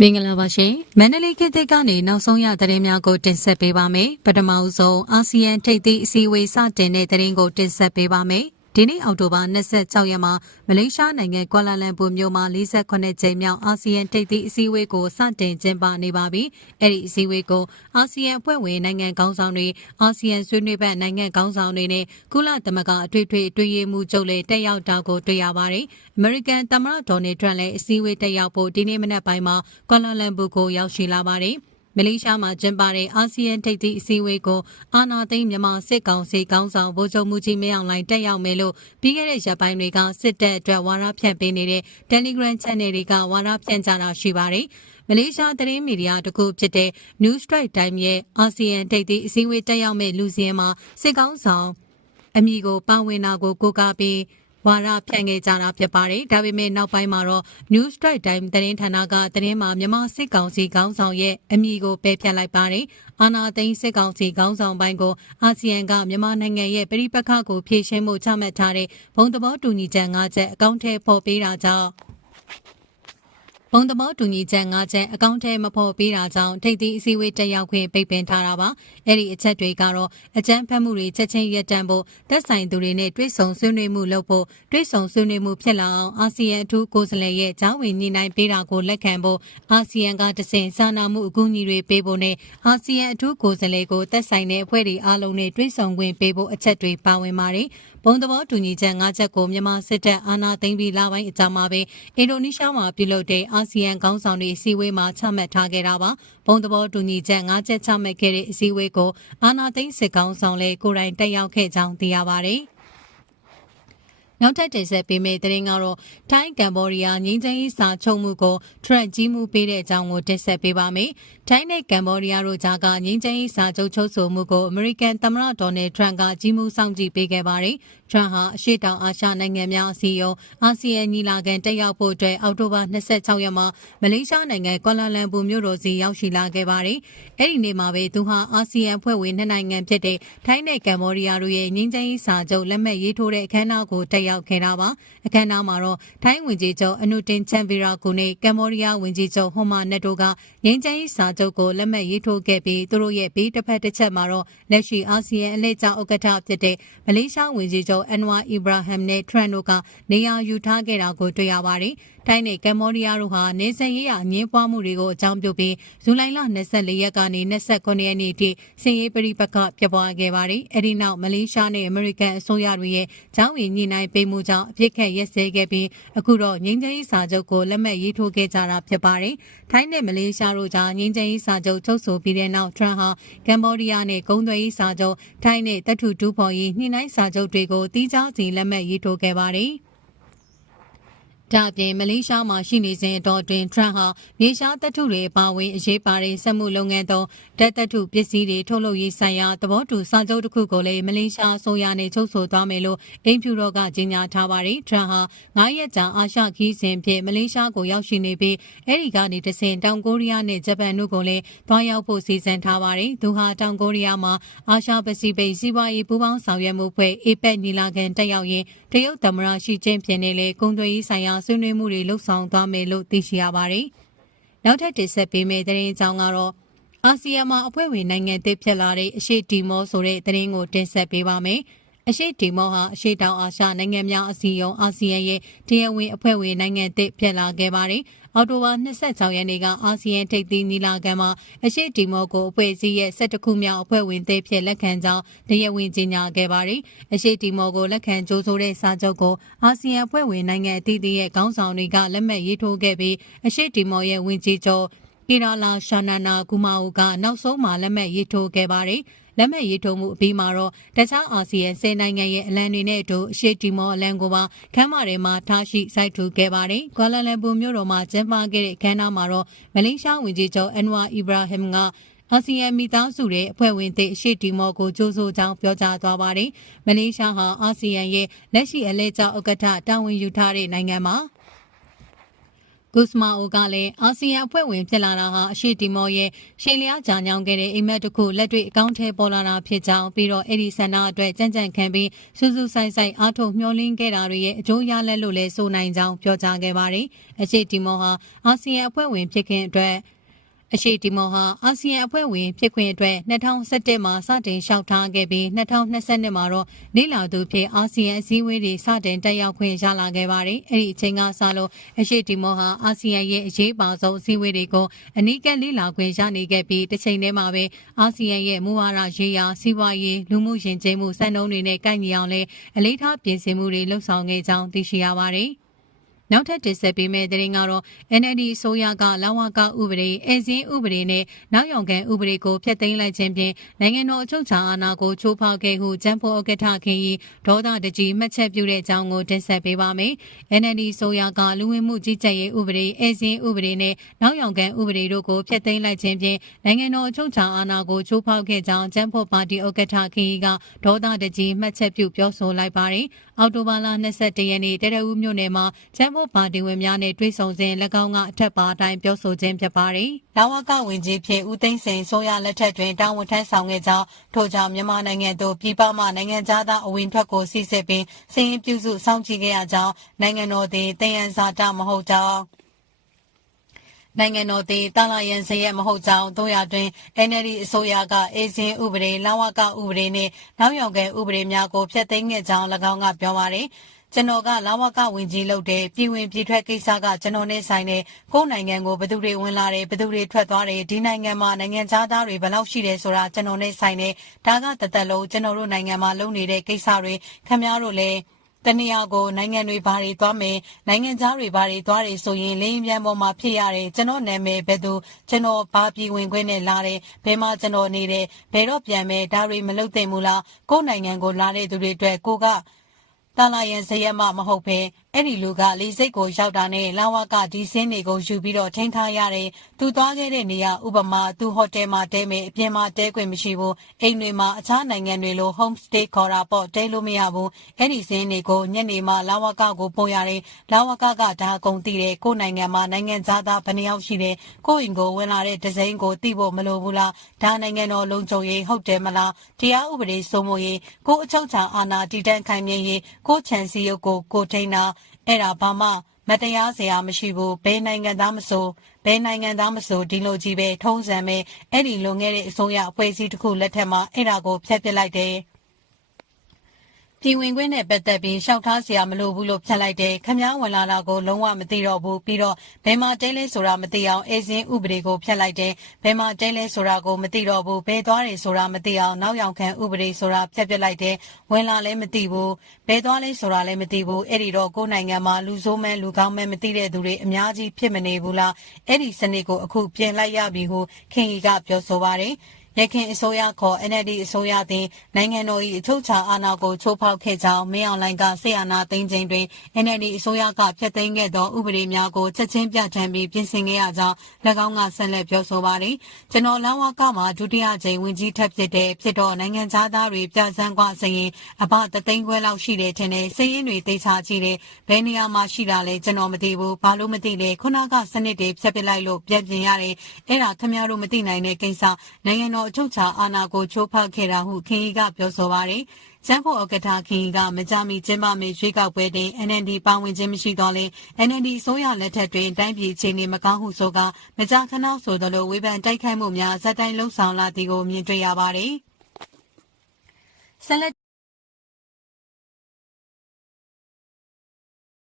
မင်္ဂလာပါရှင်မန္တလေးခေတ်သစ်ကနေနောက်ဆုံးရသတင်းများကိုတင်ဆက်ပေးပါမယ်ပထမအဆုံးအာဆီယံထိပ်သီးအစည်းအဝေးစတင်တဲ့သတင်းကိုတင်ဆက်ပေးပါမယ် ဒီနေ့အောက်တိုဘာ26ရက်မှာမလေးရှားနိုင်ငံကွာလာလမ်ပူမြို့မှာ48ကြိမ်မြောက်အာဆီယံထိပ်သီးအစည်းအဝေးကိုစတင်ကျင်းပနေပါပြီ။အဲ့ဒီအစည်းအဝေးကိုအာဆီယံအဖွဲ့ဝင်နိုင်ငံခေါင်းဆောင်တွေအာဆီယံဆွေးနွေးဘက်နိုင်ငံခေါင်းဆောင်တွေနဲ့ကုလသမဂ္ဂအထွေထွေအတွင်းရေးမှူးချုပ်လည်းတက်ရောက်တာကိုတွေ့ရပါတယ်။ American သမ္မတဒေါ်နယ်ထရန့်လည်းအစည်းအဝေးတက်ရောက်ဖို့ဒီနေ့မနက်ပိုင်းမှာကွာလာလမ်ပူကိုရောက်ရှိလာပါတယ်။ မလေးရှားမှာကျင်းပတဲ့အာဆီယံထိပ်သီးအစည်းအဝေးကိုအာနာသိန်းမြန်မာစစ်ကောင်စီကောင်းဆောင်ဗိုလ်ချုပ်မှုကြီးမင်းအောင်လှိုင်တက်ရောက်မယ်လို့ပြီးခဲ့တဲ့ရက်ပိုင်းတွေကစစ်တပ်အတွက်ဝါဒဖြန့်ပေးနေတဲ့ Telegram Channel တွေကဝါဒဖြန့်ကြတာရှိပါတယ်။မလေးရှားသတင်းမီဒီယာတစ်ခုဖြစ်တဲ့ News Strike Time ရဲ့အာဆီယံထိပ်သီးအစည်းအဝေးတက်ရောက်မဲ့လူစင်းမှာစစ်ကောင်းဆောင်အမည်ကိုပါဝင်တာကိုကိုးကားပြီး ဝါရဖြန့်ခဲ့ကြတာဖြစ်ပါတယ်။ဒါပေမဲ့နောက်ပိုင်းမှာတော့ News Strike Time သတင်းဌာနကသတင်းမှာမြန်မာစစ်ကောင်စီခေါင်းဆောင်ရဲ့အမည်ကိုပယ်ဖျက်လိုက်ပါတယ်။အာနာသိန်းစစ်ကောင်စီခေါင်းဆောင်ပိုင်းကိုအာဆီယံကမြန်မာနိုင်ငံရဲ့ပြည်ပခါကိုဖြည့်ရှင်းမှုချမှတ်ထားတဲ့ဘုံသဘောတူညီချက်၅ချက်အကောင့်ထဲပေါ်ပေးတာကြောင့် ဘုံသဘောတူညီချက်၅ချက်အကောင့်ထဲမဖော်ပေးတာကြောင့်ထိပ်သီးအစည်းအဝေးတက်ရောက်ခွင့်ပိတ်ပင်ထားတာပါအဲ့ဒီအချက်တွေကတော့အကြမ်းဖက်မှုတွေချက်ချင်းရပ်တန့်ဖို့သက်ဆိုင်သူတွေနဲ့တွဲဆုံဆွေးနွေးမှုလုပ်ဖို့တွဲဆုံဆွေးနွေးမှုဖြစ်လာအောင်အာဆီယံအထူးကိုယ်စားလှယ်ရဲ့ဂျောင်းဝင်ညှိနှိုင်းပေးတာကိုလက်ခံဖို့အာဆီယံကတဆင့်စာနာမှုအကူအညီတွေပေးဖို့နဲ့အာဆီယံအထူးကိုယ်စားလှယ်ကိုသက်ဆိုင်တဲ့အဖွဲ့တွေအားလုံးနဲ့တွဲဆုံခွင့်ပေးဖို့အချက်တွေပါဝင်ပါတယ် ဘုံသဘောတူညီချက်၅ချက်ကိုမြန်မာစစ်တပ်အာဏာသိမ်းပြီးလပိုင်းအကြာမှာပဲအင်ဒိုနီးရှားမှာပြုလုပ်တဲ့အာဆီယံခေါင်းဆောင်တွေအစည်းအဝေးမှာချမှတ်ထားခဲ့တာပါဘုံသဘောတူညီချက်၅ချက်ချမှတ်ခဲ့တဲ့အစည်းအဝေးကိုအာဏာသိမ်းစစ်ကောင်ဆောင်လည်းကိုယ်တိုင်တက်ရောက်ခဲ့ကြောင်းသိရပါတယ် နောက်ထပ်တင်ဆက်ပေးမယ့်သတင်းကတော့ထိုင်းကမ်ဘောဒီးယားငြိမ်းချမ်းရေးစာချုပ်မှုကိုထရက်ကြီးမှုပေးတဲ့အကြောင်းကိုတင်ဆက်ပေးပါမယ်။ထိုင်းနဲ့ကမ်ဘောဒီးယားတို့ကြားကငြိမ်းချမ်းရေးစာချုပ်ချုပ်ဆိုမှုကိုအမေရိကန်သမ္မတဒေါ်နယ်ထရန့်ကကြီးမှုဆောင်ကြည့်ပေးခဲ့ပါတယ်။ထရန့်ဟာအရှေ့တောင်အာရှနိုင်ငံများအစည်းအရုံးအာဆီယံညီလာခံတက်ရောက်ဖို့အတွက်အောက်တိုဘာ26ရက်မှာမလေးရှားနိုင်ငံကွာလာလမ်ပူမြို့တော်စီရောက်ရှိလာခဲ့ပါတယ်။အဲ့ဒီနေ့မှာပဲသူဟာအာဆီယံဖွဲ့ဝင်နှစ်နိုင်ငံဖြစ်တဲ့ထိုင်းနဲ့ကမ်ဘောဒီးယားတို့ရဲ့ငြိမ်းချမ်းရေးစာချုပ်လက်မှတ်ရေးထိုးတဲ့အခမ်းအနားကိုတက်ရောက်ခဲ့တာပါအခမ်းအနားမှာတော့ထိုင်းဝင်ကြီးချုပ်အနုတင်ချန်ဗီရာကူနဲ့ကမ္ဘောဒီးယားဝင်ကြီးချုပ်ဟွန်မာနက်တို့ကငင်းချမ်းရေးစာချုပ်ကိုလက်မှတ်ရေးထိုးခဲ့ပြီးသူတို့ရဲ့ဘေးတစ်ဖက်တစ်ချက်မှာတော့လက်ရှိအာဆီယံအလှည့်ကျဥက္ကဋ္ဌဖြစ်တဲ့မလေးရှားဝင်ကြီးချုပ်အန်ဝါအီဘရာဟမ်နဲ့ထရန်တို့ကနေရာယူထားခဲ့တာကိုတွေ့ရပါတယ် ထိုင်းနဲ့ကမ္ဘောဒီးယားတို့ဟာနေဆက်ရေးရအငင်းပွားမှုတွေကိုအကြောင်းပြုပြီးဇူလိုင်လ24ရက်ကနေ29ရက်နေ့ထိစင်ရေးပရိပကပြပွားခဲ့ပါတယ်။အဲဒီနောက်မလေးရှားနဲ့အမေရိကန်အစိုးရတွေရဲ့ကြောင်းဝင်ညှိနှိုင်းပေးမှုကြောင့်အပြစ်ခတ်ရက်စဲခဲ့ပြီးအခုတော့ငြိမ်းချမ်းရေးစာချုပ်ကိုလက်မှတ်ရေးထိုးခဲ့ကြတာဖြစ်ပါတယ်။ထိုင်းနဲ့မလေးရှားတို့ကြားငြိမ်းချမ်းရေးစာချုပ်ချုပ်ဆိုပြီးတဲ့နောက်ထရန်ဟာကမ္ဘောဒီးယားနဲ့ဂုံသွေးရေးစာချုပ်ထိုင်းနဲ့တပ်ထုတူဖော်ရေးညှိနှိုင်းစာချုပ်တွေကိုတီးခြားစီလက်မှတ်ရေးထိုးခဲ့ပါတယ်။ ဒါ့အပြင်မလေးရှားမှာရှိနေစဉ်အတော်တွင်ထရန့်ဟာမြေရှားတပ်ထုတွေပါဝင်အရေးပါတဲ့စက်မှုလုပ်ငန်းသောဓာတ်တပ်ထုပစ္စည်းတွေထုတ်လုပ်ရေးဆိုင်ရာသဘောတူစာချုပ်တစ်ခုကိုလည်းမလေးရှားအစိုးရနဲ့ချုပ်ဆိုသွားမယ်လို့အင်ဖြူတော်ကကြေညာထားပါတယ်ထရန့်ဟာ9ရက်ကြာအာရှခီးစဉ်ဖြင့်မလေးရှားကိုရောက်ရှိနေပြီးအဲဒီကနေတဆင်တောင်ကိုရီးယားနဲ့ဂျပန်တို့ကိုလည်းတွားရောက်ဖို့စီစဉ်ထားပါတယ်သူဟာတောင်ကိုရီးယားမှာအာရှပစိဖိတ်စီးပွားရေးပူးပေါင်းဆောင်ရွက်မှုဖွဲ့ APEC ညီလာခံတက်ရောက်ရင်းတရုတ်သမ္မတရှီကျင်းပင်နဲ့လည်းကုန်သွယ်ရေးဆိုင်ရာဆွေးနွေးမှုတွေလှုပ်ဆောင်သွားမယ်လို့သိရှိရပါတယ်။နောက်ထပ်တင်ဆက်ပေးမယ့်သတင်းအကြောင်းကတော့အာဆီယံမှာအဖွဲ့ဝင်နိုင်ငံသစ်ဖြစ်လာတဲ့အရှိတီမောဆိုတဲ့သတင်းကိုတင်ဆက်ပေးပါမယ်။ အရှိတီမောဟာအရှိတောင်အာရှနိုင်ငံများအစည်းအရုံးအာဆီယံရဲ့တရားဝင်အဖွဲ့ဝင်နိုင်ငံသစ်ဖြစ်လာခဲ့ပါတယ်။အော်တိုဘာ26ရက်နေ့ကအာဆီယံထိပ်သီးညီလာခံမှာအရှိတီမောကိုအဖွဲ့အစည်းရဲ့17ခုမြောက်အဖွဲ့ဝင်သစ်ဖြစ်လက်ခံကြောင်းတရားဝင်ကြေညာခဲ့ပါတယ်။အရှိတီမောကိုလက်ခံကြိုးဆိုတဲ့စာချုပ်ကိုအာဆီယံအဖွဲ့ဝင်နိုင်ငံအသီးသီးရဲ့ခေါင်းဆောင်တွေကလက်မှတ်ရေးထိုးခဲ့ပြီးအရှိတီမောရဲ့ဝင်ကြီးချုပ်ကီရာလာရှာနာနာကူမာအိုကနောက်ဆုံးမှလက်မှတ်ရေးထိုးခဲ့ပါတယ်။ လက်မှတ်ရေးထိုးမှုအပြီးမှာတော့တခြားအာဆီယံ၁၀နိုင်ငံရဲ့အလံတွေနဲ့အတူအရှိတီမောအလံကိုပါခမ်းမတွေမှာထားရှိစိုက်ထူခဲ့ပါတယ်။ကွာလာလမ်ပူမြို့တော်မှာကျင်းပခဲ့တဲ့ခမ်းနားမှာတော့မလေးရှားဝန်ကြီးချုပ်အန်ဝါအီဘရာဟင်ကအာဆီယံမိသားစုရဲ့အဖွဲ့ဝင်သည့်အရှိတီမောကိုကြိုးဆိုကြောင်းပြောကြားသွားပါတယ်။မလေးရှားဟာအာဆီယံရဲ့လက်ရှိအလဲကျဥက္ကဋ္ဌတာဝန်ယူထားတဲ့နိုင်ငံမှာ ဂုစမာအိုကလည်းအာဆီယံအဖွဲ့ဝင်ဖြစ်လာတာဟာအရှိတီမောရဲ့ရှေ့လျားကြာညောင်းခဲ့တဲ့အိမ်မက်တစ်ခုလက်တွေ့အကောင့်ထဲပေါ်လာတာဖြစ်ကြောင်းပြီးတော့အဲ့ဒီဆန္ဒအတွက်ကြံ့ကြံ့ခံပြီးစူးစူးဆိုင်ဆိုင်အားထုတ်မျှော်လင့်ခဲ့တာတွေရဲ့အကျိုးရလဒ်လို့လည်းဆိုနိုင်ကြောင်းပြောကြားခဲ့ပါတယ်။အရှိတီမောဟာအာဆီယံအဖွဲ့ဝင်ဖြစ်ခင်အတွက် အရှိတီမောဟာအာဆီယံအဖွဲ့ဝင်ဖြစ်ခွင့်အတွက်2017မှာစတင်လျှောက်ထားခဲ့ပြီး2022မှာတော့နေလာသူဖြစ်အာဆီယံအစည်းအဝေးတွေစတင်တက်ရောက်ခွင့်ရလာခဲ့ပါတယ်။အဲ့ဒီအချိန်ကစလို့အရှိတီမောဟာအာဆီယံရဲ့အရေးပါဆုံးအစည်းအဝေးတွေကိုအနီးကပ်လေ့လာခွင့်ရနေခဲ့ပြီးတစ်ချိန်တည်းမှာပဲအာဆီယံရဲ့မူဝါဒရေးရာစီးပွားရေးလူမှုယဉ်ကျေးမှုစံနှုန်းတွေနဲ့ကိုက်ညီအောင်လဲအလေးထားပြင်ဆင်မှုတွေလှုပ်ဆောင်ခဲ့ကြောင်းသိရှိရပါတယ်။ နောက်ထပ်တင်ဆက်ပေးမယ့်သတင်းကတော့ NLD အစိုးရကလဝကဥပဒေ၊အဲဇင်းဥပဒေနဲ့နောက်ယောင်ခံဥပဒေကိုဖျက်သိမ်းလိုက်ခြင်းဖြင့်နိုင်ငံတော်အချုပ်အခြာအာဏာကိုချိုးဖောက်ခဲ့ဟုကျန်းဖောဥက္ကဋ္ဌခင်ကြီးဒေါသတကြီးမှတ်ချက်ပြုတဲ့အကြောင်းကိုတင်ဆက်ပေးပါမယ်။ NLD အစိုးရကလူဝင်မှုကြီးကြပ်ရေးဥပဒေ၊အဲဇင်းဥပဒေနဲ့နောက်ယောင်ခံဥပဒေတို့ကိုဖျက်သိမ်းလိုက်ခြင်းဖြင့်နိုင်ငံတော်အချုပ်အခြာအာဏာကိုချိုးဖောက်ခဲ့ကြောင်းကျန်းဖောပါတီဥက္ကဋ္ဌခင်ကြီးကဒေါသတကြီးမှတ်ချက်ပြုပြောဆိုလိုက်ပါတယ်။အောက်တိုဘာလ22ရက်နေ့တရဦးမြို့နယ်မှာကျန်းဖို့ပါတီဝင်များနဲ့တွေ့ဆုံစဉ်၎င်းကအထက်ပါအတိုင်းပြောဆိုခြင်းဖြစ်ပါတယ်။လာဝကဝင်ကြီးဖြစ်ဦးသိန်းစိန်ဆိုရလက်ထက်တွင်တာဝန်ထမ်းဆောင်ခဲ့ကြောင်းထို့ကြောင့်မြန်မာနိုင်ငံသို့ပြည်ပမှနိုင်ငံသားအဝင်ထွက်ကိုစီစစ်ပြီးစည်ရင်ပြုစုစောင့်ကြည့်ခဲ့ရကြောင်းနိုင်ငံတော်သည်တည်ရန်စာတမဟုတ်ကြောင်းနိုင်ငံတော်သည်တာလာရန်စရဲမဟုတ်ကြောင်းတို့ရတွင် NLD အစိုးရကအေဇင်းဥပဒေလဝကဥပဒေနှင့်နောက်ယောင်ကဲဥပဒေများကိုဖျက်သိမ်းခဲ့ကြောင်း၎င်းကပြောပါရယ် ကျွန်တော်ကလာဝကဝင်ကြီးလုပ်တယ်ပြည်ဝင်ပြည်ထွက်ကိစ္စကကျွန်တော်နဲ့ဆိုင်တဲ့ကိုယ်နိုင်ငံကိုဘယ်သူတွေဝင်လာတယ်ဘယ်သူတွေထွက်သွားတယ်ဒီနိုင်ငံမှာနိုင်ငံသားတွေဘယ်လောက်ရှိတယ်ဆိုတာကျွန်တော်နဲ့ဆိုင်တဲ့ဒါကတသက်လုံးကျွန်တော်တို့နိုင်ငံမှာလုပ်နေတဲ့ကိစ္စတွေခင်ဗျားတို့လည်းတနေရာကိုနိုင်ငံတွေဘာတွေသွားမယ်နိုင်ငံသားတွေဘာတွေသွားတယ်ဆိုရင်လင်းပြန်ပေါ်မှာဖြစ်ရတယ်ကျွန်တော်နာမည်ဘယ်သူကျွန်တော်ဘာပြည်ဝင်ခွင့်နဲ့လာတယ်ဘယ်မှာကျွန်တော်နေတယ်ဘယ်တော့ပြန်မယ်ဒါတွေမလုပ်သင့်ဘူးလားကိုယ်နိုင်ငံကိုလာတဲ့သူတွေအတွက်ကိုက တာလာရင်ဇယမမဟုတ်ပဲအဲ့ဒီလူကလေစိတ်ကိုရောက်တာနဲ့လာဝကဒီစင်းတွေကိုယူပြီးတော့ထိန်းထားရတယ်။သူသွားခဲ့တဲ့နေရာဥပမာသူဟိုတယ်မှာတဲမယ်အပြင်မှာတဲခွင့်မရှိဘူး။အိမ်တွေမှာအခြားနိုင်ငံတွေလို home stay ခေါ်တာပေါ့တဲလို့မရဘူး။အဲ့ဒီစင်းတွေကိုညနေမှလာဝကကိုပို့ရတယ်။လာဝကကဒါအကုန်သိတယ်။ကိုယ်နိုင်ငံမှာနိုင်ငံသားသားဘယ်နှယောက်ရှိတယ်။ကိုယ့်အိမ်ကိုဝင်လာတဲ့ဒဇိန်ကိုသိဖို့မလိုဘူးလား။ဒါနိုင်ငံတော်လုံခြုံရေးဟုတ်တယ်မလား။တရားဥပဒေစိုးမိုးရေးကိုအချုပ်ချာအာဏာတည်တံ့ခိုင်မြဲရေးကိုချန်စီရုပ်ကိုကိုထိန်းတာအဲ့ဒါဘာမှမတရားစရာမရှိဘူးဘယ်နိုင်ငံသားမဆိုဘယ်နိုင်ငံသားမဆိုဒီလိုကြီးပဲထုံးစံပဲအဲ့ဒီလုံခဲ့တဲ့အစိုးရအဖွဲ့အစည်းတစ်ခုလက်ထက်မှာအဲ့ဒါကိုဖျက်ပစ်လိုက်တယ် ပြည်ဝင်ခွင့်နဲ့ပတ်သက်ပြီးရှောက်ထားစရာမလိုဘူးလို့ ဖြတ်လိုက်တယ်ခမည်းဝင်လာတာကို လုံးဝမသိတော့ဘူး ပြီးတော့ ဘယ်မှာတဲလဲဆိုတာ မသိအောင်အေဇင်းဥပဒေကို ဖြတ်လိုက်တယ် ဘယ်မှာတဲလဲဆိုတာကို မသိတော့ဘူး ဘယ်သွားတယ်ဆိုတာ မသိအောင် နောက်ယောင်ခံဥပဒေဆိုတာ ဖြတ်ပစ်လိုက်တယ် ဝင်လာလည်းမသိဘူး ဘယ်သွားလဲဆိုတာလည်း မသိဘူး အဲ့ဒီတော့ ကိုယ်နိုင်ငံမှာ လူဆိုးမဲလူကောင်းမဲမသိတဲ့သူတွေ အများကြီး ဖြစ်မနေဘူးလား အဲ့ဒီစနစ်ကို အခု ပြင်လိုက်ရပြီ ဟု ခင်ကြီးကပြောဆိုပါတယ် ရခင်အစိုးရခေါ် NLD အစိုးရသည်နိုင်ငံတော်၏အချုပ်အခြာအာဏာကိုချိုးဖောက်ခဲ့ကြောင်းမင်းအောင်လှိုင်ကဆေးအာဏာသိမ်းခြင်းတွင် NLD အစိုးရကဖျက်သိမ်းခဲ့သောဥပဒေများကိုချက်ချင်းပြဋ္ဌာန်းပြီးပြင်ဆင်ခဲ့ရကြောင်း၎င်းကဆက်လက်ပြောဆိုပါသည်ကျွန်တော်လဝကမှာဒုတိယကြိမ်ဝင်ကြီးထပ်ဖြစ်တဲ့ဖြစ်တော့နိုင်ငံသားတွေပြဇန်းကွာစရင်အဘတသိန်းခွဲလောက်ရှိတယ်ထင်တယ်စရင်တွေတေချာကြည့်တယ်ဘယ်နေရာမှာရှိတာလဲကျွန်တော်မသိဘူးဘာလို့မသိလဲခုနကစနစ်တွေဖျက်ပစ်လိုက်လို့ပြန်ပြင်ရတယ်အဲ့ဒါခင်ဗျားတို့မသိနိုင်တဲ့ကိစ္စနိုင်ငံတော်အချုပ်ချာအာဏာကိုချိုးဖောက်ခဲ့တာဟုခင်ကြီးကပြောဆိုပါတယ်။ကျန်းဖို့ဥက္ကဋ္ဌခင်ကြီးကမကြမီကျင်းပမယ့်ရွေးကောက်ပွဲတွင် NLD ပါဝင်ခြင်းမရှိတော့လဲ NLD ဆိုရလက်ထက်တွင်တိုင်းပြည်အခြေအနေမကောင်းဟုဆိုကမကြာခဏဆိုသလိုဝေဖန်တိုက်ခိုက်မှုများဇက်တိုင်းလှုံ့ဆော်လာသည်ကိုမြင်တွေ့ရပါတယ်။ဆက်လက်